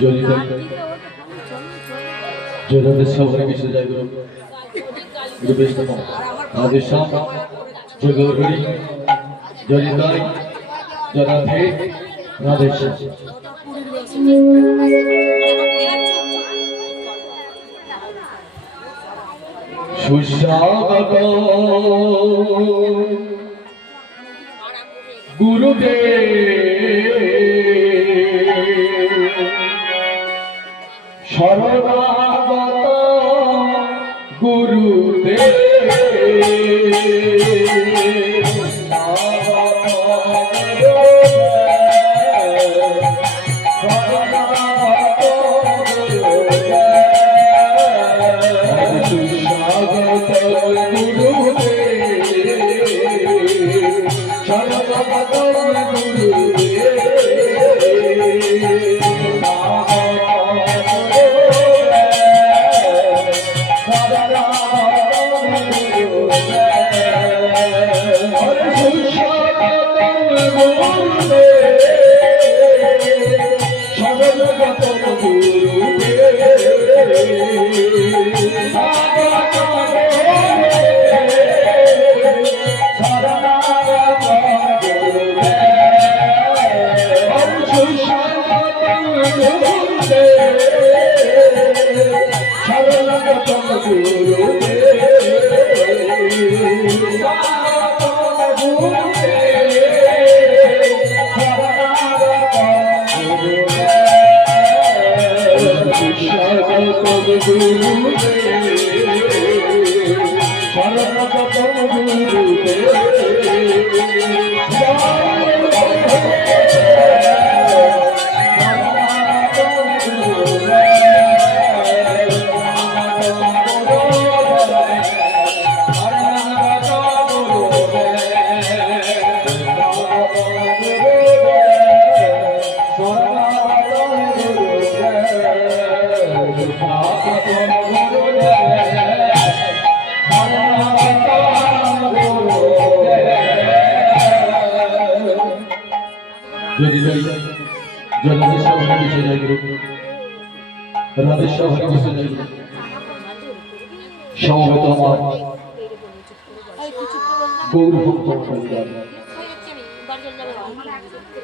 জড়িত যেভাবে সবাই মিশে যায় গুরু বেশ আমাদের সব জগরি জড়িতাই জরাধে রাধেশ সুস্বাগত গুরুদেব শরণাগত গুরুদেব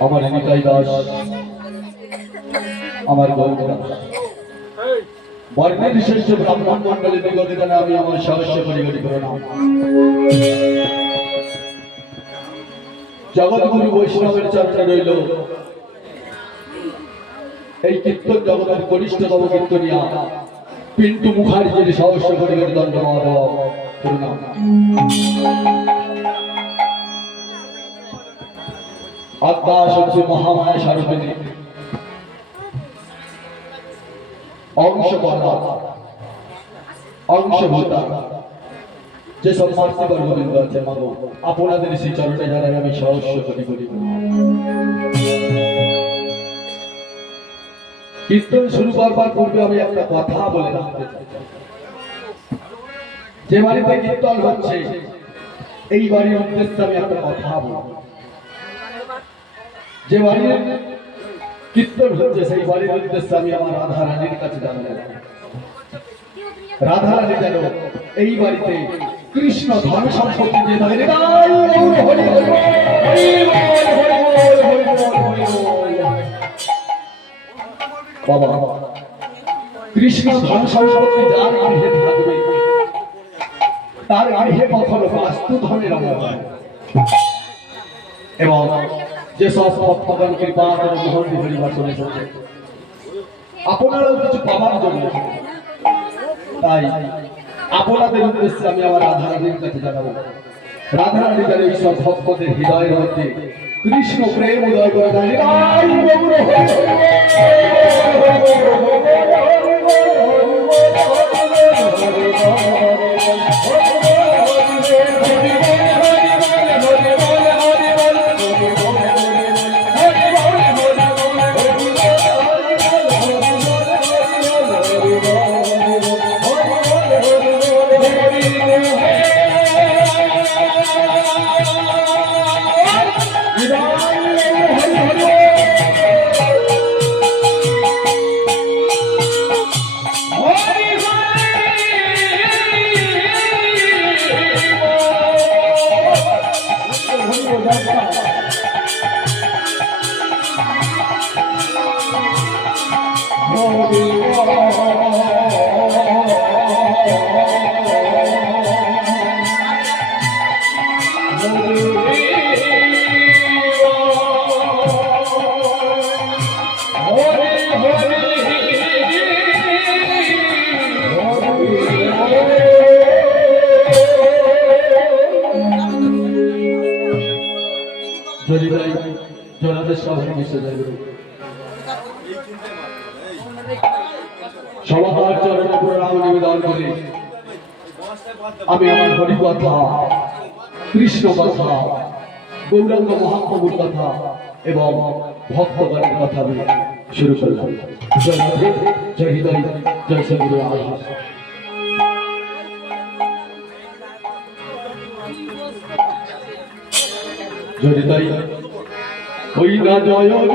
আমার নিতাই দাস আমার গৌর দাস বর্ণের শ্রেষ্ঠ ব্রাহ্মণ মন্ডলী বিগতকালে আমি আমার সহস্য পরিগণি প্রণাম জগৎগুরু বৈষ্ণবের চর্চা রইল এই কীর্তন জগতের কনিষ্ঠতম কীর্তনিয়া পিন্টু মুখার্জির সহস্য পরিগণি দণ্ডমত প্রণাম আত্মা শক্তি মহামায়া সার্বজনীন অংশকর্তা অংশভূতা যে সব মাতৃবর গোবিন্দ আছে মাগো আপনাদের সেই চরণে যারা আমি সহস্য করি করি কীর্তন শুরু করবার পূর্বে আমি একটা কথা বলে রাখতে চাই যে বাড়িতে কীর্তন হচ্ছে এই বাড়ির উদ্দেশ্যে আমি একটা কথা বলবো যে বাড়ির কীর্তন হচ্ছে সেই বাড়ির উদ্দেশ্যে আমি আমার রাধা রানীর কাছে জানাবো রাধা রানী যেন এই বাড়িতে কৃষ্ণ ধন সম্পত্তি দিয়ে বাবা কৃষ্ণ ধন সম্পত্তি যার গৃহে থাকবে তার গৃহে কখনো বাস্তু ধনের অভাব হয় এবং যে সব ভক্তগণ কৃপা করে মোহন বিহারীবা চলে এসেছে আপনারাও কিছু পাবার জন্য তাই আপনাদের উদ্দেশ্যে আমি আমার রাধা রানীর কাছে জানাবো রাধা রানী যেন এই সব ভক্তদের হৃদয়ের মধ্যে কৃষ্ণ প্রেম উদয় করে দেয় যদি তাই জনাদের সভায় মিশে যাবে সবার চরণে প্রণাম নিবেদন করে আমি আমার হরি কথা, কৃষ্ণ কথা, গৌরাঙ্গ মহাপ্রভুর কথা এবং ভক্তগণের কথা আমি শুরু করলাম। জয় রাধে, জয় হৃদয়, জয় শ্রীগুরু আধাস। যদি তাই ওই না জয় জয়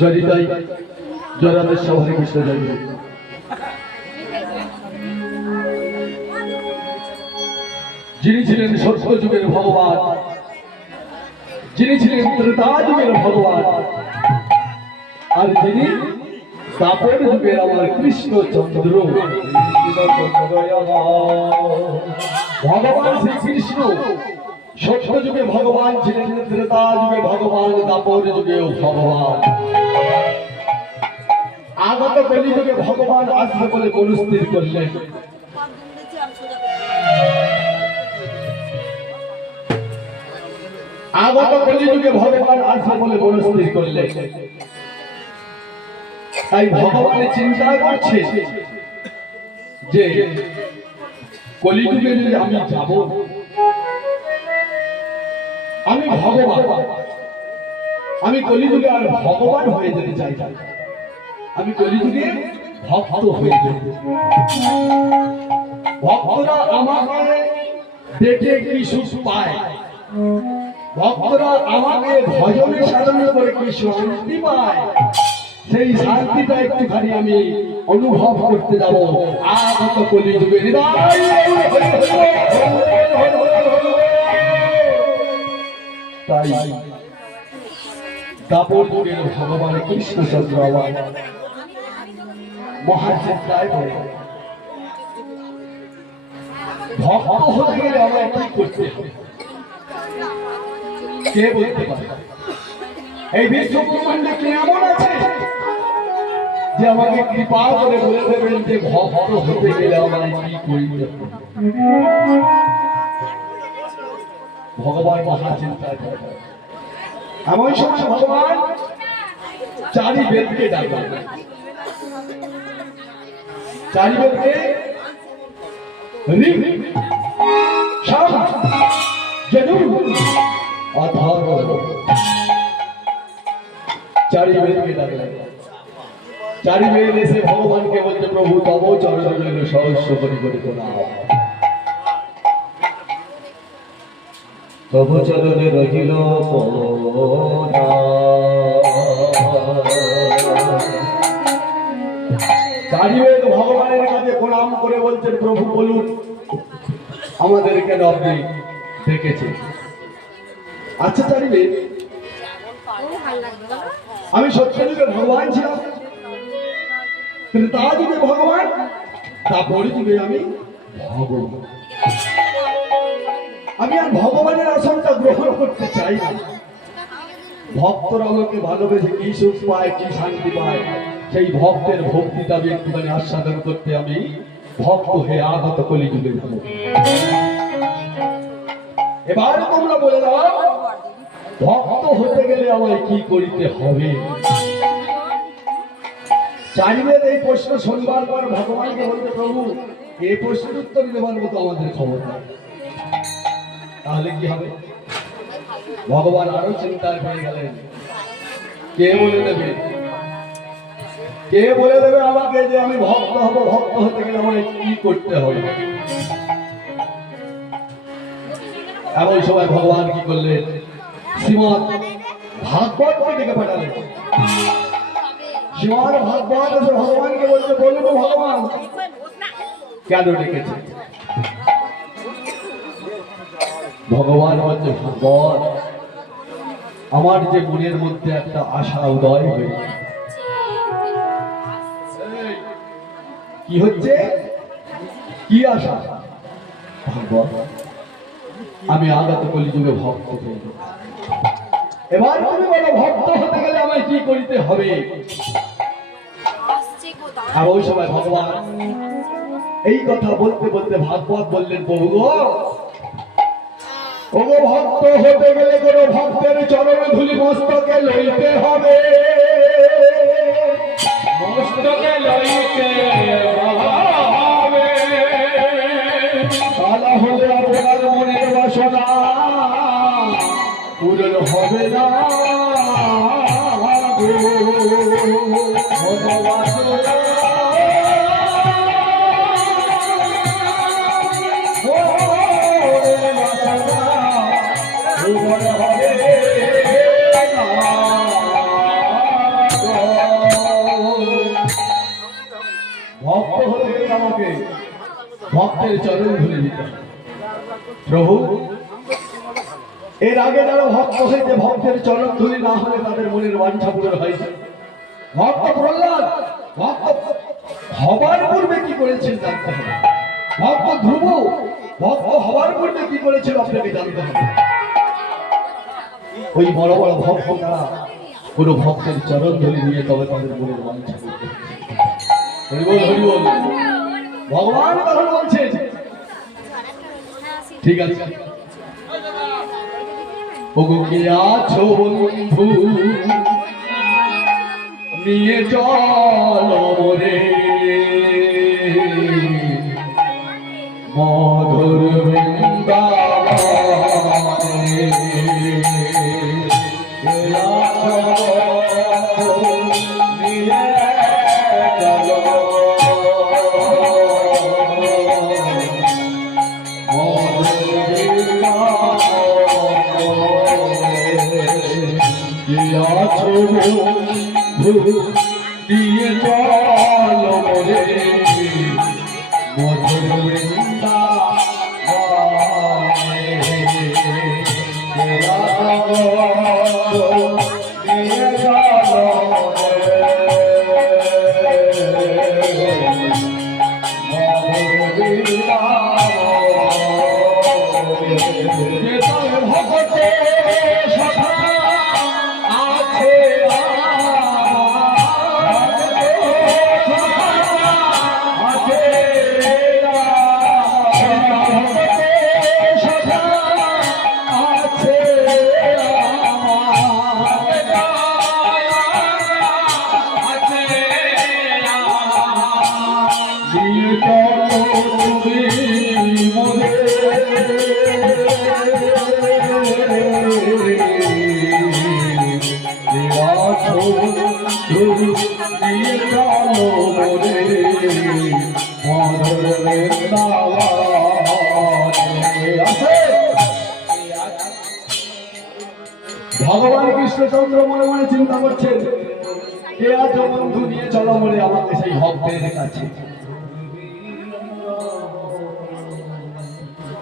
জরিতাই জরাদের সভায় মিশে যাবে। যিনি ছিলেন সত্য যুগের ভগবান, যিনি ছিলেন ত্রেতা যুগের ভগবান, আর যিনি দ্বাপর যুগের আমার কৃষ্ণচন্দ্র ভগবান শ্রীকৃষ্ণ সত্য যুগে ভগবান ছিলেন, ত্রেতা যুগে ভগবান, দ্বাপর যুগেও ভগবান। আগত কলিযুগে ভগবান আসবে বলে মনস্থির করলেন। আগত কলিযুগে ভগবান আসবে বলে মনস্থির করলেন। তাই ভগবানের চিন্তা করছে যে কলিযুগে যদি আমি যাব, আমি ভগবান, আমি কলিযুগে আর ভগবান হয়ে যেতে চাই, আমি কলিযুগে ভক্ত হয়ে যেতে। ভক্তরা আমাকে দেখে কি সুখ পায়, ভক্তরা আমাকে ভজনে সাধন করে কি শান্তি পায়, সেই শান্তিটা একটুখানি আমি অনুভব করতে যাব আগত কলিযুগে। তাই দাপর যুগের ভগবান কৃষ্ণচন্দ্র আমার মহাচিন্তায় পড়ে, ভক্ত হতে গেলে আমরা কি করতে হবে কে বলতে পারে? এই বিশ্ব ব্রহ্মাণ্ডে কে এমন আছে যে আমাকে কৃপা করে বলে দেবেন যে ভক্ত হতে গেলে আমাকে কি করিতে হবে? ভগবান মহাচিন্তায় পড়ে। এমন সময় ভগবান চারি বেদকে ডাকলেন, চারি বেদকে ঋক, সাম, যজুর, অথর্ব, চারি বেদকে ডাকলেন। চারি বেদ এসে ভগবানকে বলছে, প্রভু তব চরণ সহস্র কোটি কোটি প্রণাম। তব চরণে রহিল চারি বেদ ভগবানের কাছে প্রণাম করে বলছেন, প্রভু বলুন আমাদের কেন আপনি ডেকেছেন? আচ্ছা চারি বেদ, আমি সত্যযুগে ভগবান ছিলাম, তা যুগে ভগবান, তারপরে যুগে আমি ভগবান। আমি আর ভগবানের আসনটা গ্রহণ করতে চাই না। ভক্তরা আমাকে ভালোবেসে কি সুখ পায়, কি শান্তি পায়, সেই ভক্তের ভক্তিটা আমি একটুখানি আস্বাদন করতে আমি ভক্ত হয়ে আগত কলিযুগে যাব। এবার তোমরা বলে দাও, ভক্ত হতে গেলে আমায় কি করিতে হবে? চাইলে এই প্রশ্ন শোনবার পর ভগবানকে বলতে, প্রভু এই প্রশ্নের উত্তর দেবার মতো আমাদের ক্ষমতা, তাহলে কি হবে? ভগবান আরো চিন্তায় পড়ে গেলেন, কে বলে দেবে, কে বলে দেবে আমাকে যে আমি ভক্ত হব? ভক্ত হতে গেলে আমাকে কি করতে হবে? এমন সময় ভগবান কি করলেন, শ্রীমদ ভাগবতকে ডেকে পাঠালেন। শ্রীমদ ভাগবত এসে ভগবানকে বলতে, বলুন ভগবান কেন ডেকেছে? ভগবান বলছে, ভাগবত আমার যে মনের মধ্যে একটা আশা উদয় হয়েছে। কি হচ্ছে? কি আশা? ভাগবত আমি আগত কলিযুগে ভক্ত হয়ে যাব। এবার তুমি বলো, ভক্ত হতে গেলে আমায় কি করিতে হবে? আর ওই সময় ভগবান এই কথা বলতে বলতে ভাগবত বললেন, প্রভু গো, ওগো ভক্ত হতে গেলে কোনো ভক্তের চরণ ধুলি মস্তকে লইতে হবে, মস্তকে লইতে হবে, তাহলে হলে আপনার মনের বাসনা পূরণ হবে না। ভক্ত হতে গেলে আমাকে ভক্তের চরণ ধরে দিতে হবে। প্রভু এর আগে যারা ভক্ত হয়েছে, ভক্তের চরণ ধরে না হলে তাদের মনের বাঞ্ছা পূরণ হয়েছে। ভক্ত প্রহ্লাদ ভক্ত হবার পূর্বে কি করেছেন জানতে হবে। ভক্ত ধ্রুব ভক্ত হবার পূর্বে কি করেছিল আপনাকে জানতে হবে। ওই বড় বড় ভক্ত তারা কোন ভক্তের চরণ ধরে নিয়ে তবে তাদের মনের বাঞ্ছা পূরণ। হরিবল হরিবল। ভগবান তখন বলছেন, ঠিক আছে ওগো কে আছো বন্ধু, নিয়ে চলো রে মধুর বৃন্দাবনে নিয়ে চলো দিয়ে চলো মোরে মধুর বৃন্দাবনে দিয়ে চলো মধুর বৃন্দাবনে ভগতে সখা আছে ভগবান কৃষ্ণচন্দ্র মনে মনে চিন্তা করছেন কে আজ বন্ধু নিয়ে চলো মরে আমাকে সেই ভক্তের কাছে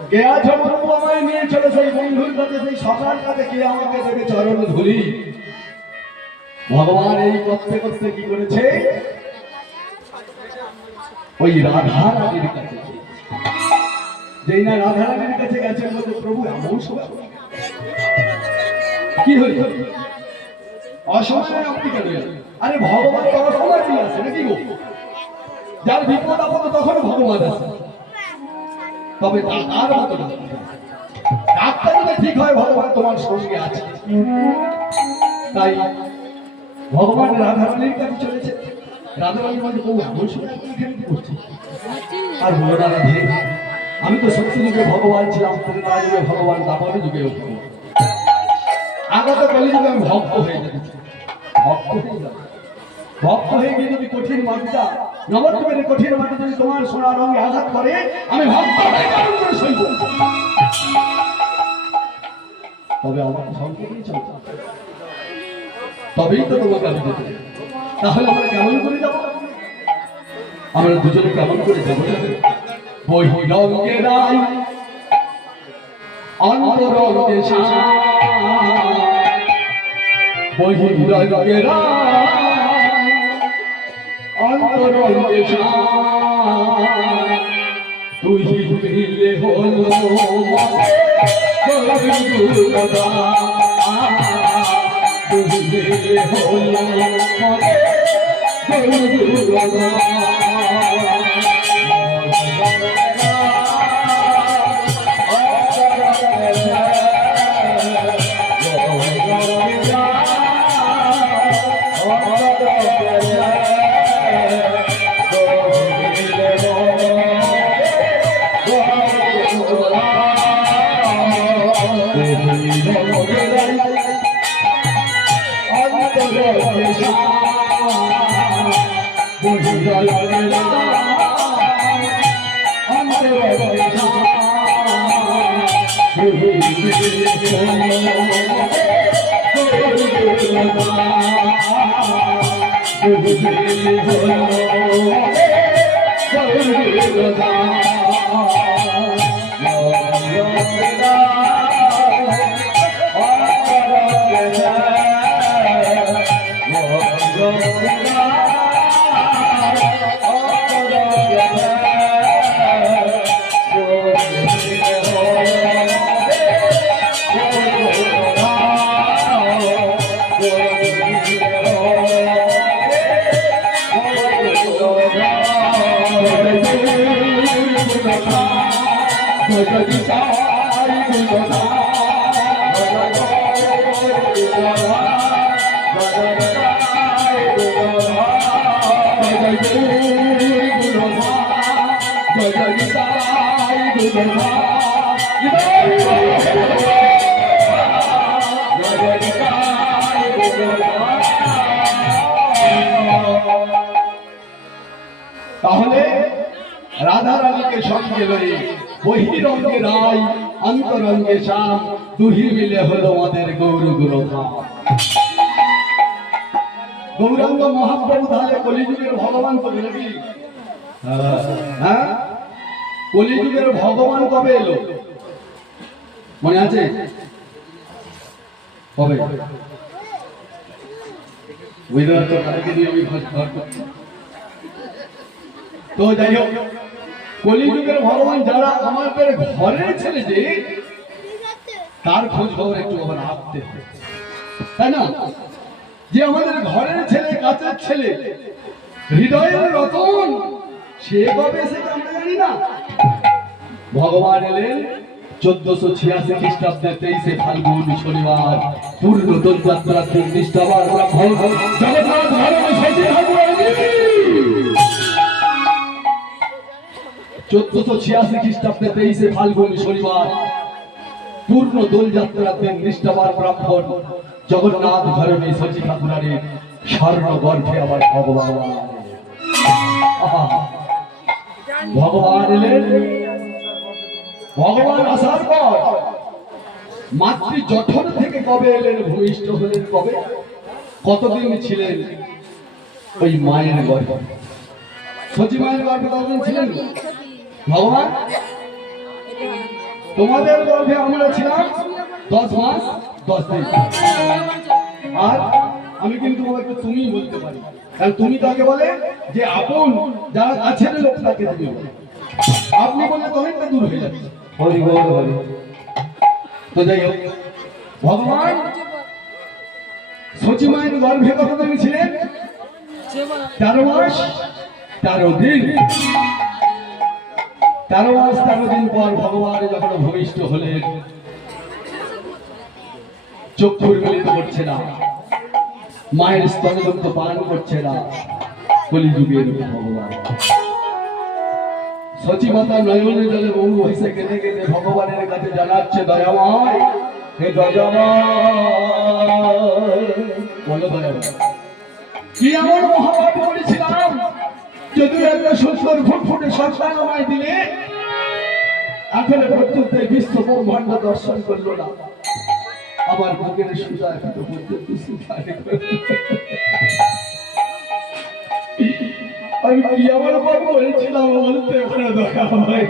কে আজ বন্ধু আমায় নিয়ে চলে সেই বন্ধুর কাছে সেই সকাল কাছে কে আমাকে দেবে চরণ ধুলি ভগবান এই করতে করতে কি করেছে ওই রাধা রানীর কাছে যেই না রাধা রানীর কাছে গেছেন বলে প্রভু এমন সময় কি হইল অসময়ে আপনি কেন আরে ভগবান তো অসময় নিয়ে আসে নাকি গো যার বিপদ আপদ তখন ভগবান আসে তবে তার মতো ডাক্তার যদি ঠিক হয় ভগবান তোমার সঙ্গে আছে তাই ভগবান রাধা রানীর কাছে চলেছে রাধা রানী বলছে প্রভু এমন সময় এখানে কি করছে আর বলো না রাধে আমি তো সত্যি যুগে ভগবান ছিলাম ত্রেতা যুগে ভগবান তারপরে যুগে ভগবান আগত কলিযুগে আমি ভক্ত হয়ে যাচ্ছি ভক্ত হয়ে গিয়ে যদি কঠিন মাটিটা নবদ্বীপের কঠিন মাটি যদি তোমার সোনা রঙে আঘাত করে আমি ভক্ত হয়ে কেমন করে সইব তবে আমাকে সংকটেই চলতে তবেই তো তোমাকে আমি যেতে তাহলে আমরা কেমন করে যাব আমরা দুজনে কেমন করে যাবো বহিরঙ্গে রাই অন্তরঙ্গে বহিরঙ্গে রাই অন্তরঙ্গে তুই মিলে হলো তুই মিলে হলো তাহলে রাধা রানীকে সঙ্গে লয়ে বহিরঙ্গে রায় অন্তরঙ্গে শ্যাম দুহি মিলে হলো আমাদের গৌর গুরুধাম। গৌরাঙ্গ মহাপ্রভু তাহলে কলিযুগের ভগবান কবে নাকি? হ্যাঁ, কলিযুগের ভগবান কবে এলো মনে আছে? কবে? তো যাই হোক, কলিযুগের ভগবান যারা আমাদের ঘরের ছেলে যে তার খোঁজ খবর একটু আবার রাখতে হবে, তাই না? যে আমাদের ঘরের ছেলে, কাছের ছেলে, হৃদয়ের রতন, সে কবে এসেছে আমরা জানি না। ভগবান এলেন 1486 খ্রিস্টাব্দে 23 ফাল্গুন শনিবার পূর্ণ দোলযাত্রার দিন নিষ্ঠাবার জগন্নাথ ধর্মে সচি ঠাকুর 1486 খ্রিস্টাব্দে 23 ফাল্গুন শনিবার পূর্ণ দোলযাত্রার দিন নিষ্ঠাবার ব্রাহ্মণ জগন্নাথ ধর্মে সচি ঠাকুরের স্বর্ণ গর্ভে আবার ভগবান ভগবান এলেন। ভগবান আসার পর মাতৃ জঠর থেকে কবে এলেন, ভূমিষ্ঠ হলেন কবে, কতদিন ছিলেন ওই মায়ের গর্ভে? সচি মায়ের গর্ভে কতদিন ছিলেন ভগবান? তোমাদের গর্ভে আমরা ছিলাম 10 মাস 10 দিন। আর আমি কিন্তু একটু তুমি বলতে পারি, কারণ তুমি তাকে বলে যে আপন যারা কাছের লোক তাকে তুমি বলে, আপনি বললে তো অনেকটা দূর হয়ে যাবে। তো যাই হোক, ভগবান সচি মায়ের গর্ভে কতদিন ছিলেন? 13 মাস 13 দিন। 13 মাস 13 দিন পর ভগবান যখন ভূমিষ্ঠ হলেন, চক্ষুর মিলিত করছে না, মায়ের স্তনদন্ত পান করছে না, কলিযুগের ভগবান। সচি মাতা নয়নের জলে বহু হইসে কেঁদে কেঁদে ভগবানের কাছে জানাচ্ছে, দয়াময়, হে দয়াময়, বলো দয়াময়, কি এমন মহাপাপ করেছিলাম যদি একটা সুন্দর ফুটফুটে সন্তান আমায় দিলে, এখনো পর্যন্ত বিশ্ব ব্রহ্মাণ্ড দর্শন করলো না, আমার বুকের সুতা এখনো পর্যন্ত আমি কি আমার পাপ করেছিলাম বলতে পারে দয়াময়।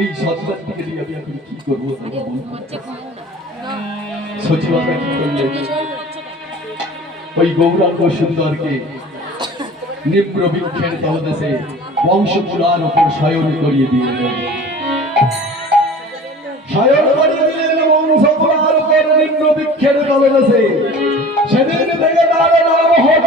এই সন্তানটিকে নিয়ে আমি এখন কি করবো? সচিবাতা কি করলেন? ওই গৌরাঙ্গ সুন্দরকে নিম্ন বৃক্ষের তলদেশে বংশপুরার উপর শয়ন করিয়ে দিলেন। শয়ন করিয়ে দিলেন বংশপুরার উপর নিম্ন বৃক্ষের তলদেশে। সেদিন থেকে তার নাম হলো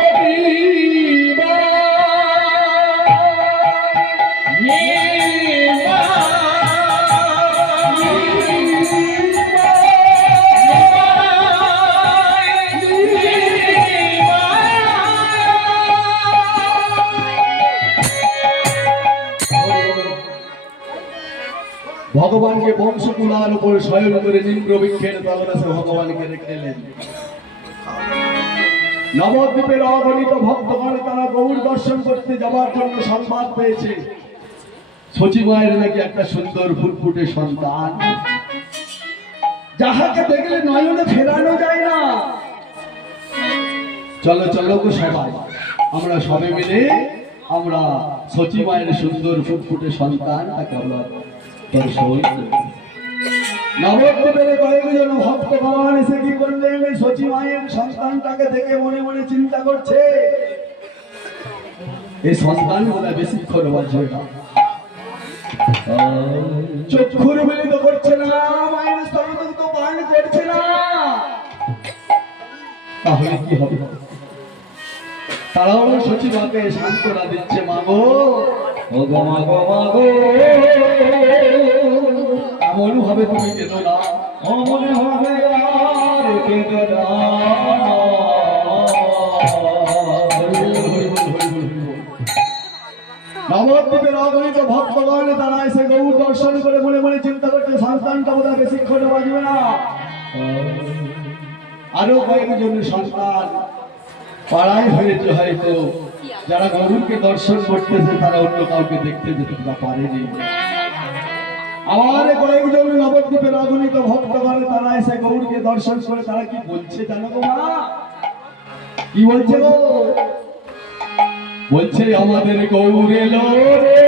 ভগবানকে বংশকুলার উপর শয়ন করে নিম্ন বৃক্ষের তলদেশে ভগবানকে রেখেলেন। নবদ্বীপের অগণিত ভক্তগণ তারা গৌর দর্শন করতে যাওয়ার জন্য সংবাদ পেয়েছে সচি মায়ের নাকি একটা সুন্দর ফুটফুটে সন্তান, যাহাকে দেখলে নয়নে ফেরানো যায় না। চলো চলো গো সবাই, আমরা সবে মিলে আমরা সচি মায়ের সুন্দর ফুটফুটে সন্তান তাকে আমরা দর্শন। নবদ্বীপের কয়েকজন ভক্তগণ এসে কি করলেন, সচি মায়ের সন্তানটাকে দেখে মনে মনে চিন্তা করছে, এই সন্তান বোধহয় বেশিক্ষণ বাঁচবে না, চক্ষুর মিলিত করছে না, মায়ের স্তনদন্ত পান করছে না, তাহলে কি হবে? তারাও সচি মাকে সান্ত্বনা দিচ্ছে, মাগো ও গো মাগো মাগো, এমন ভাবে তুমি কেঁদো না, অমন ভাবে আর কেঁদো না। নবদ্বীপের অগণিত ভক্তগণ তারা এসে গৌর দর্শন করে মনে মনে চিন্তা করছে সন্তানটা বোধহয় বেশিক্ষণ বাঁচবে না, আরো কয়েকজন সন্তান পাড়ায় হয়েছে হয়তো, যারা গরুকে দর্শন করতেছে তারা অন্য কাউকে দেখতে যেতে পারেনি। আমার কয়েকজন নবদ্বীপের অগণিত ভক্তগণ তারা এসে গৌরকে দর্শন করে তারা কি বলছে জানো গো মা? কি বলছে গো? বলছে আমাদের গৌর এলো রে,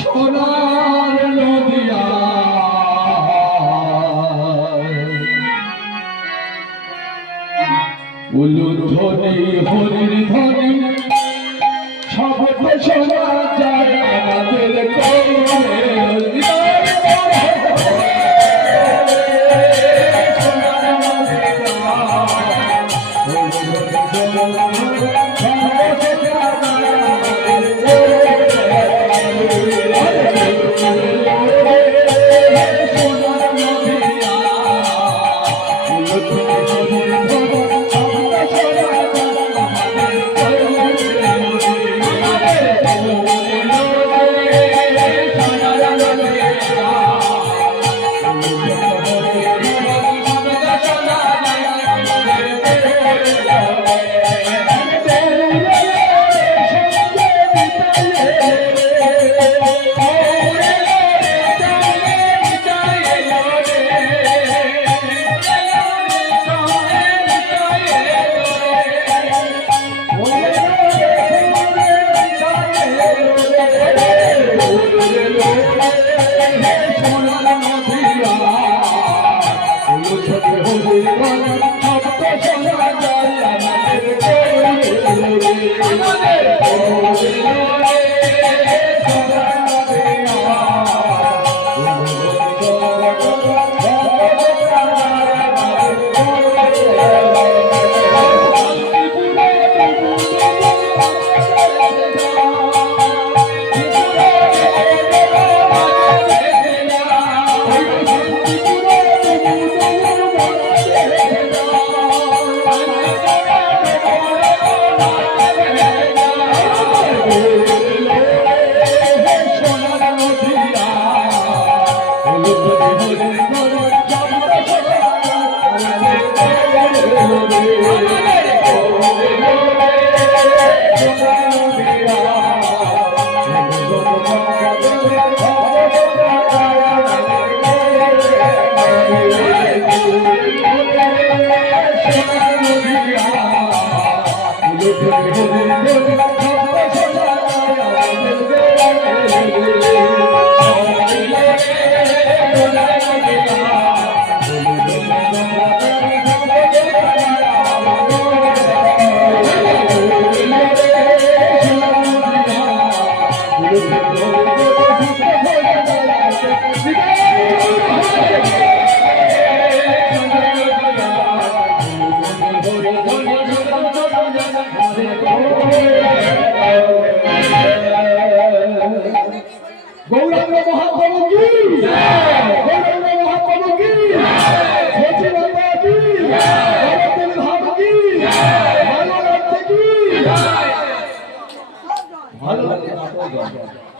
সোনার নদিয়া উলুর ধ্বনি হরির ধ্বনি শব্দ শোনা যায় আমাদের গৌরের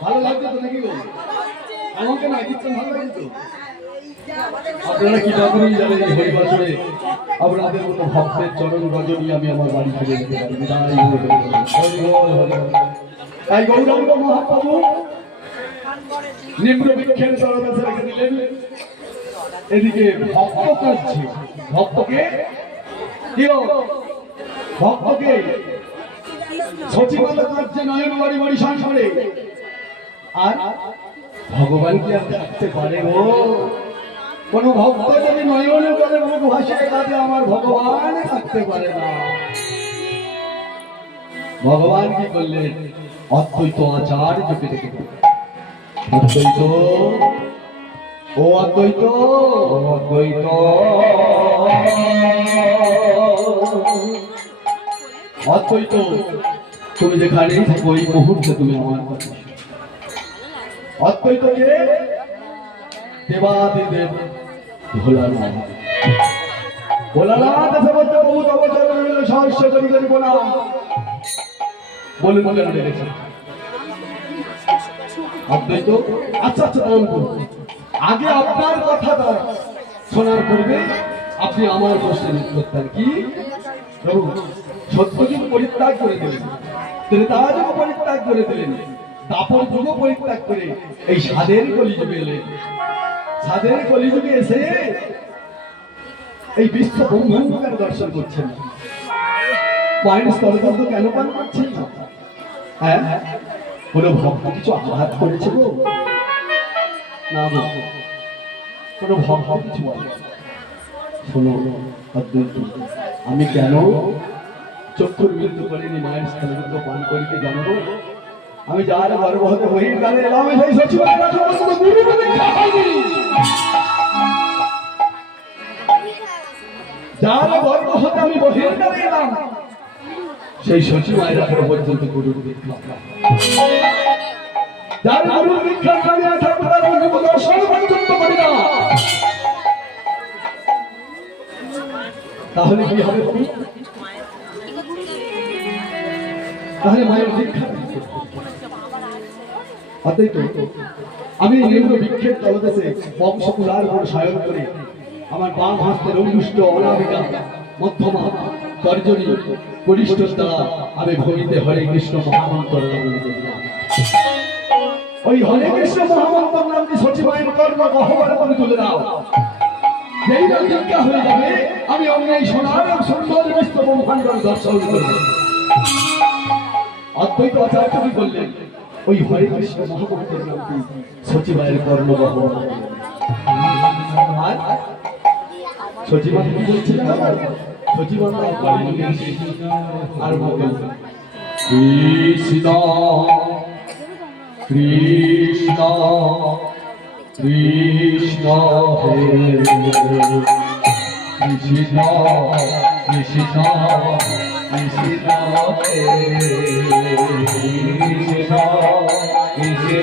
ভালো লাগছে তো নাকি গো? আমাকে না দিচ্ছেন ভালো লাগছে তো? আপনারা কি জানেন জানেন এই হরিবাসরে আপনাদের মতো ভক্তের চরণ রজনী আমি আমার বাড়ি ফিরে যেতে পারি। তাই গৌরাঙ্গ মহাপ্রভু নিম্ন বৃক্ষের চরণে রেখে দিলেন। এদিকে ভক্ত কাঁদছে, ভক্তকে ভক্তকে সচিবালয় কাঁদছে নয়ন বাড়ি বাড়ি সংসারে। আর ভগবান কি আর থাকতে পারে গো? কোন ভক্ত যদি নয়ন করে মুখ ভাসিয়ে কাঁদে আমার ভগবান থাকতে পারে না। ভগবান কি করলেন? অদ্বৈত আচার্যকে ডেকে অদ্বৈত, ও অদ্বৈত, ও অদ্বৈত, অদ্বৈত তুমি যেখানেই থাকো এই মুহূর্তে তুমি আমার কথা। অদ্বৈতকে দেবাদিদেব ভোলানাথ, ভোলানাথ এসে বলতে প্রভু তব চরণে মিলে সহস্য করি করি বলা বলুন কেন ডেকেছে অদ্বৈত আচ্ছা আচ্ছা দাঁড়ান করুন আগে আপনার কথাটা শোনার পূর্বে আপনি আমার প্রশ্নের উত্তর দেন কি প্রভু সত্যযুগ পরিত্যাগ করে দিলেন ত্রেতাযুগ পরিত্যাগ করে দিলেন দাপর যুগ পরিত্যাগ করে এই সাধের কলিযুগে এলেন সাধের কলিযুগে এসে এই বিশ্ব ব্রহ্মাণ্ডকে দর্শন করছেন পায়ের স্তরগন্ধ কেন পান করছেন না হ্যাঁ কোনো ভক্ত কিছু আঘাত করেছে গো না গো কোনো ভক্ত কিছু বলে শোনো অদ্বৈত আমি কেন চক্ষুর বিন্দু করিনি মায়ের স্তরগন্ধ পান করিতে জানবো আমি যার গর্ভ হতে বহির কালে এলাম সেই সচিবালয় যার গর্ভ হতে আমি বহির কালে এলাম সেই সচিবালয় রাখার পর্যন্ত গুরুর দীক্ষা যার গুরুর দীক্ষা আমি আসার তার দর্শন পর্যন্ত করি না তাহলে কি হবে তাহলে মায়ের দীক্ষা অদ্বৈত আমি নিম্ন বিক্ষেপ তলদেশে বংশকুলার উপর শয়ন করে আমার বাম হস্তের অঙ্গুষ্ঠ অনামিকা মধ্যমা তর্জনী কনিষ্ঠ দ্বারা আমি ভূমিতে হরে কৃষ্ণ মহামন্ত্র ওই হরে কৃষ্ণ মহামন্ত্র নামটি সচিবায়ন কর্ম গহ্বর করে তুলে দাও যেই না দীক্ষা হয়ে যাবে আমি অন্যায় সোনার সুন্দর বিশ্ব ব্রহ্মাণ্ড দর্শন করব অদ্বৈত আচার্য কি বললেন ওই হরে কৃষ্ণ মহামন্ত্রের নামটি সচিবায়ের কর্ম গহ্বর আর সচিবান কি বলছিলেন সচিবান আর বলবেন কৃষ্ণ কৃষ্ণ কৃষ্ণ হে কৃষ্ণ কৃষ্ণ কৃষ্ণ হে কৃষ্ণ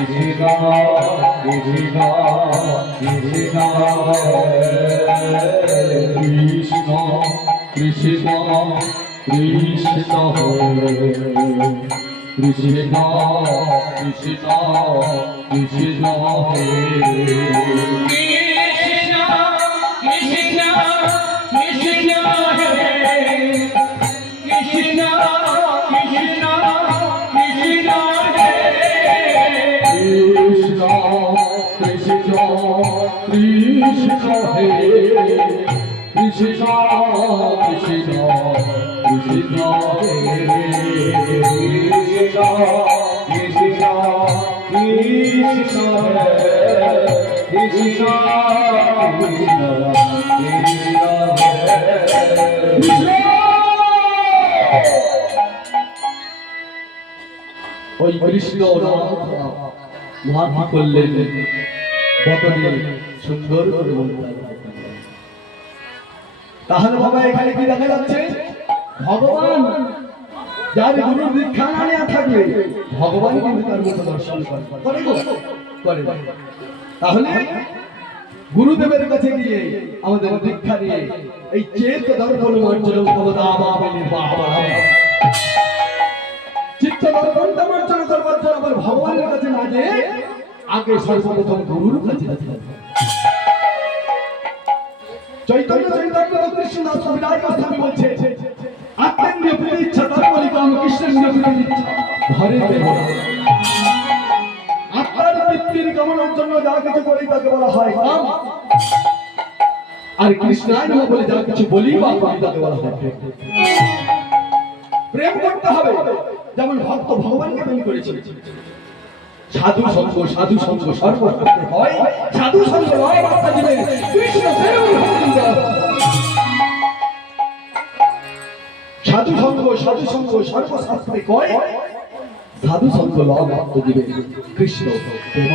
কৃষ্ণ কৃষ্ণ কৃষ্ণ কৃষ্ণ কৃষ্ণ কৃষ্ণ কৃষ্ণ কৃষ্ণ কৃষ্ণ কৃষ্ণ কৃষ্ণ হে ওই কৃষ্ণ মহান করলেন বদনে সুন্দর করে বললেন তাহলে বাবা এখানে কি দেখা যাচ্ছে ভগবান যার গুরুর দীক্ষা না নেওয়া থাকবে ভগবান কিন্তু তার মতো দর্শন করে তাহলে গুরুদেবের কাছে গিয়ে আমাদের দীক্ষা নিয়ে এই চেত দর্পণ মার্জন ক্ষমতা চিত্ত দর্পণটা মার্জন করবার জন্য আবার ভগবানের কাছে না যে আগে সর্বপ্রথম গুরুর কাছে চৈতন্য চৈতন্য কৃষ্ণ কবিরাজ গোস্বামী বলছে আত্মেন্দ্রিয় প্রীতি ইচ্ছা তার বলি কাম কৃষ্ণেন্দ্রিয় প্রীতি ইচ্ছা ঘরে আত্মার তৃপ্তির কামনার জন্য যা কিছু করি তাকে বলা হয় কাম আর কৃষ্ণায় নমঃ বলে যা কিছু বলি বা করি তাকে বলা হয় প্রেম করতে হবে যেমন ভক্ত ভগবানকে প্রেম করেছে সাধু সঙ্গ সর্বক্ষেত্রে হয় সাধু সঙ্গ নয় বার্তা দিবেন কৃষ্ণ প্রেম সাধু সঙ্গ সর্বশাস্ত্রে কয় সাধু সঙ্গ লয় বার্তা দিবেন কৃষ্ণ প্রেম